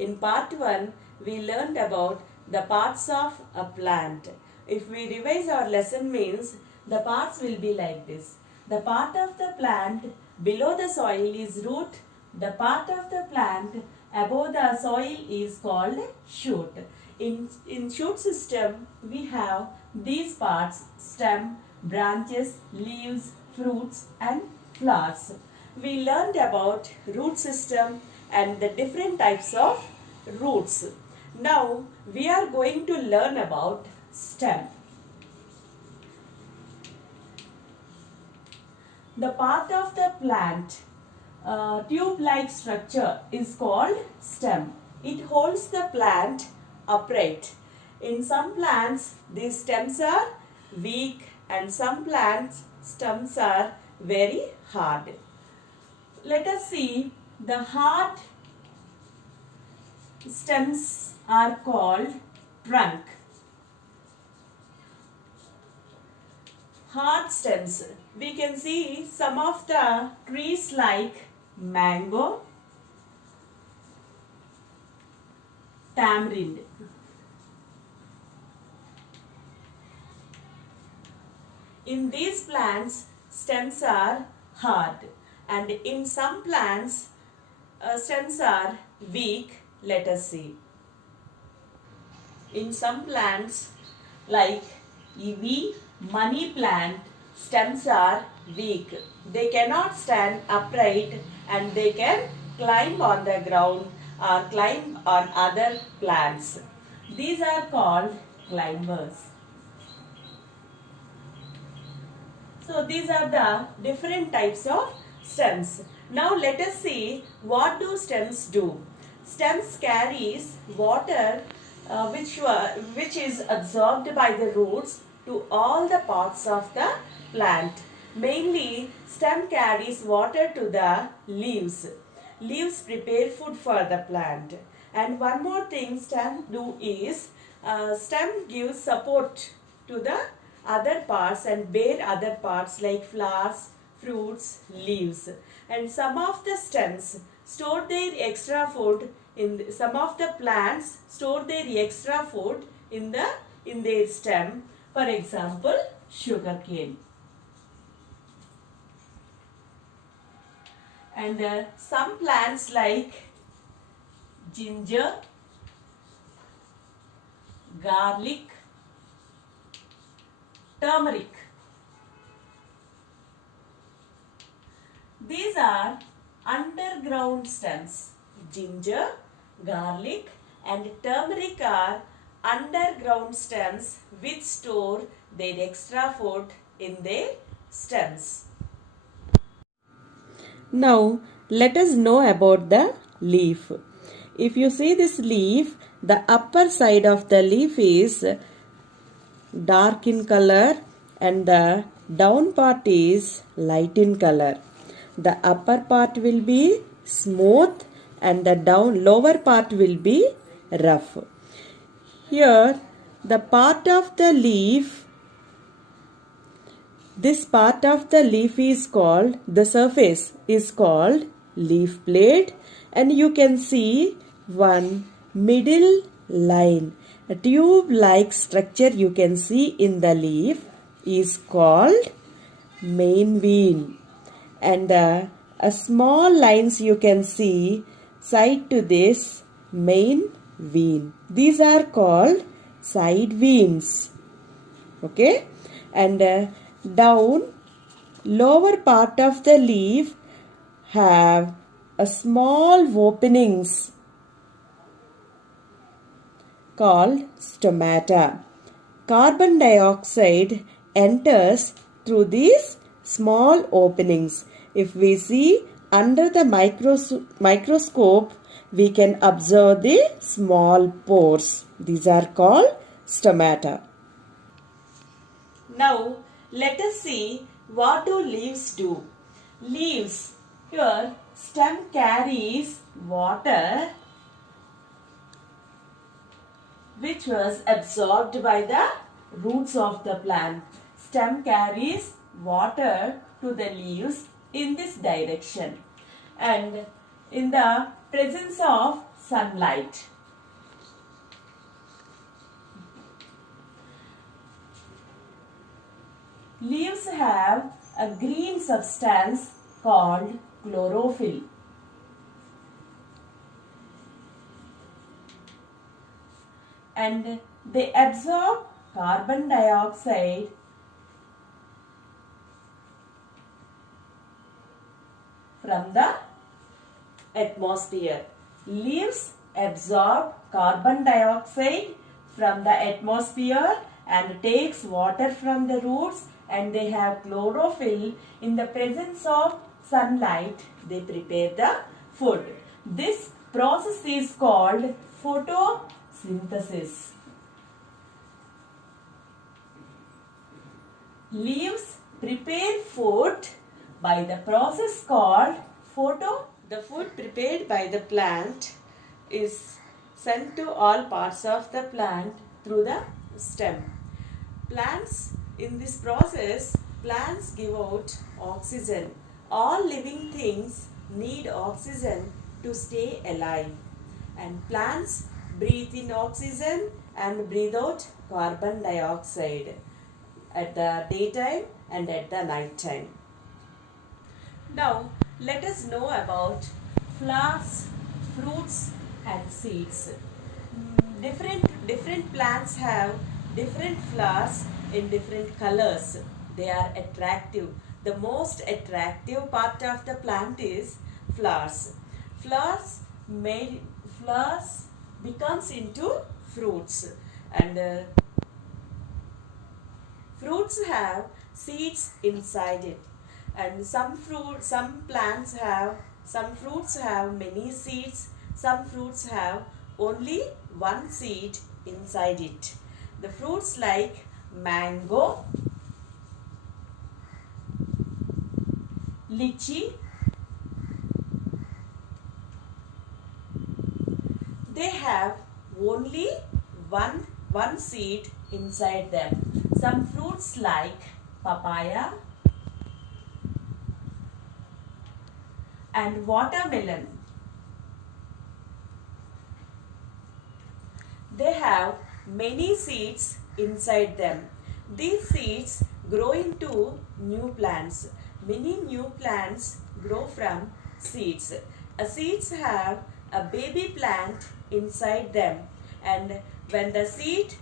In part 1, we learned about the parts of a plant. If we revise our lesson means, the parts will be like this. The part of the plant below the soil is root. The part of the plant above the soil is called shoot. In shoot system, we have these parts: stem, branches, leaves, fruits and flowers. We learned about root system and the different types of roots. Now we are going to learn about stem. The part of the plant tube-like structure is called stem. It holds the plant upright. In some plants, these stems are weak and some plants stems are very hard. Let us see, the hard stems are called trunk. Hard stems. We can see some of the trees like mango, tamarind. In these plants, stems are hard, and in some plants, stems are weak. Let us see. In some plants like ivy, money plant, stems are weak. They cannot stand upright and they can climb on the ground or climb on other plants. These are called climbers. So these are the different types of stems. Now let us see, what do stems do? Stems carries water which is absorbed by the roots to all the parts of the plant. Mainly, stem carries water to the leaves. Leaves prepare food for the plant. And one more thing stem do is, stem gives support to the other parts and bear other parts like flowers, fruits, leaves. And some of the stems store their extra food in some of the plants store their extra food in their stem. For example, sugarcane. And some plants like ginger, garlic, turmeric. These are underground stems. Ginger, garlic and turmeric are underground stems which store their extra food in their stems. Now let us know about the leaf. If you see this leaf, the upper side of the leaf is dark in color and the down part is light in color. The upper part will be smooth and the lower part will be rough. Here the part of the leaf, this part of the leaf is called, the surface is called leaf plate, and you can see one middle line. A tube-like structure you can see in the leaf is called main vein, and a small lines you can see side to this main vein. These are called side veins. Okay, and down lower part of the leaf have a small openings called stomata. Carbon dioxide enters through these small openings. If we see under the microscope, we can observe the small pores. These are called stomata. Now let us see, what do leaves do? Leaves, here stem carries water which was absorbed by the roots of the plant. Stem carries water to the leaves in this direction, and in the presence of sunlight. Leaves have a green substance called chlorophyll. And they absorb carbon dioxide from the atmosphere. Leaves absorb carbon dioxide from the atmosphere and takes water from the roots, and they have chlorophyll. In the presence of sunlight, they prepare the food. This process is called photosynthesis. Leaves prepare food by the process called photo. The food prepared by the plant is sent to all parts of the plant through the stem. Plants, in this process, plants give out oxygen. All living things need oxygen to stay alive. And plants breathe in oxygen and breathe out carbon dioxide at the daytime and at the night time. Now, let us know about flowers, fruits and seeds. Different plants have different flowers in different colors. They are attractive. The most attractive part of the plant is flowers. Flowers becomes into fruits, and fruits have seeds inside it. And some fruits have many seeds. Some fruits have only one seed inside it. The fruits like mango, lychee, they have only one seed inside them. Some fruits like papaya and watermelon, they have many seeds inside them. These seeds grow into new plants. Many new plants grow from seeds. Seeds have a baby plant inside them, and when the seed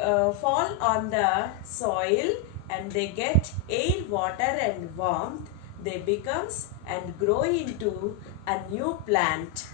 fall on the soil and they get air, water and warmth, they becomes and grow into a new plant.